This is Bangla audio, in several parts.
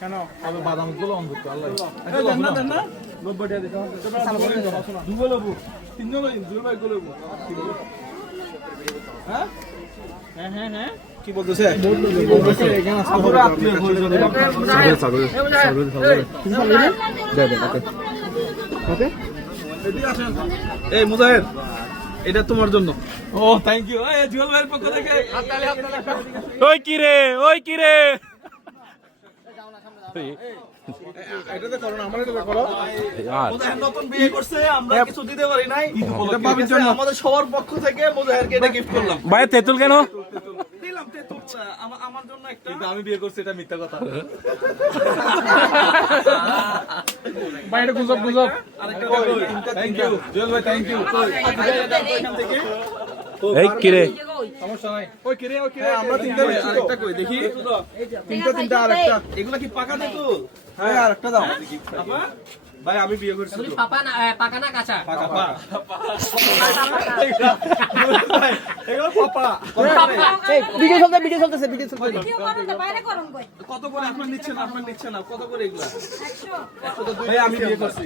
কেন বাদাম গুলো অন্ধ আল্লাহ কি বলতেছে এই মুজাহিদ এটা তোমার জন্য। ও থ্যাংক ইউ। এই জুয়েল ভাইয়ের পক্ষ থেকে ওই কি রে ওই কি রে এটাতে করো না, আমার এটাতে করো। মুজাহিদ নতুন বিয়ে করছে, আমরা কিছু দিতে পারি নাই, আমাদের সবার পক্ষ থেকে মুজাহিদকে এটা গিফট করলাম। ভাই তেঁতুল কেন দিলাম তেতুল, আমার জন্য একটা। কিন্তু আমি বিয়ে করছি এটা মিথ্যা কথা। ভাই এটা গুজব গুজব। থ্যাংক ইউ জুয়েল ভাই, থ্যাংক ইউ। এখান থেকে এই কি রে সমস্যা নাই। ওই কিরে ওই কিরে আমরা তিনটা আরেকটা কই দেখি। তিনটা আরেকটা। এগুলা কি পাকা তেতুল? হ্যাঁ আরেকটা দাও। ভাই আমি বিয়ে করছি তো। পাকা না কাঁচা? পাকা এগুলো পাপা। ভিডিও চলতেছে কত করে আপনার নিচ্ছেন? আপনার নিচ্ছেন না কত করে এগুলা? ভাই আমি বিয়ে করছি।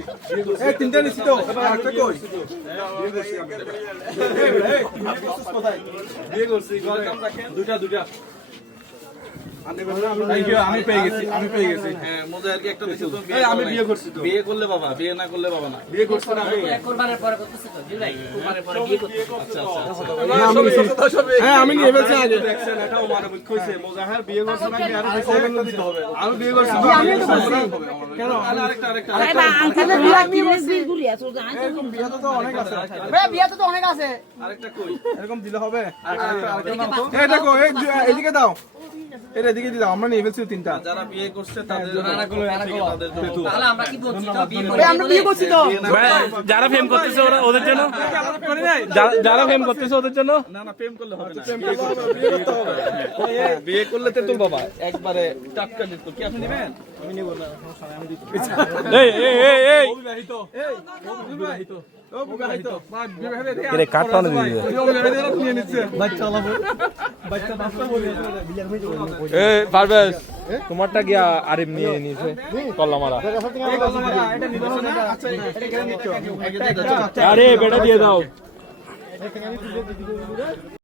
এই তিনটা নিছি তো। এবার আরেকটা কই? বিয়ে করছি আমি। এই কোথায়? বিয়ে করছি। ওয়েলকাম রাখেন। দুইটা। থ্যাংক ইউ, আমি পেয়ে গেছি। হ্যাঁ মুজাহিদকে একটা দিছি। তুমি এই আমি বিয়ে করছি তো। বিয়ে করলে বাবা, বিয়ে না করলে বাবা না। বিয়ে করছি না আমি। কোরবানের পরে করতেছে তো জি ভাই, কোরবানের পরে বিয়ে করতেছে। আচ্ছা আচ্ছা। হ্যাঁ আমি নিয়ে ফেলছি আগে। দেখছেন এটাও মানবিক কইছে মুজাহিদ বিয়ে করছে নাকি আরো বেশি একটা দিতে হবে। আমি বিয়ে করছি। কেন? আরেকটা আঙ্কেলের বিয়া কি গুলি আছে? এরকম বিয়ে তো অনেক আছে। বিয়া তো অনেক আছে। আরেকটা কই? এরকম দিলে হবে? এই দেখো এদিকে দাও। এর এদিকে দাও, আমরা নিয়ে ফেলছি তিনটা। যারা বিয়ে করছে তাদের তাহলে আমরা কি বলছি তো বিয়ে ভাই আমরা বিয়ে করছি তো। যারা ফেম করতেছে ওদের জন্য, যারা ফেম করতেছে ওদের জন্য। না প্রেম করলে হবে না, বিয়ে করতে হবে। বিয়ে করলে তেতুল বাবা একবারে টাটকা তেতুল। কি আপনি নেবেন? আমি নেব না, সমস্যা নাই, আমি দিচ্ছি। এই বিবাহিত। ও বিবাহিত। ভাই বিবাহিত। এরে কাটটা না দিদি। বিবাহিত নিয়ে নিচ্ছে। বাচ্চা চালাবো, বাচ্চা বলে এই পারভেজ তোমারটা গিয়া আরিফ নিয়ে নিয়েছে কল্লামারা। এটা নিবে না। আচ্ছা এটা কেন নিচ্ছ? আরে বেটা দিয়ে দাও।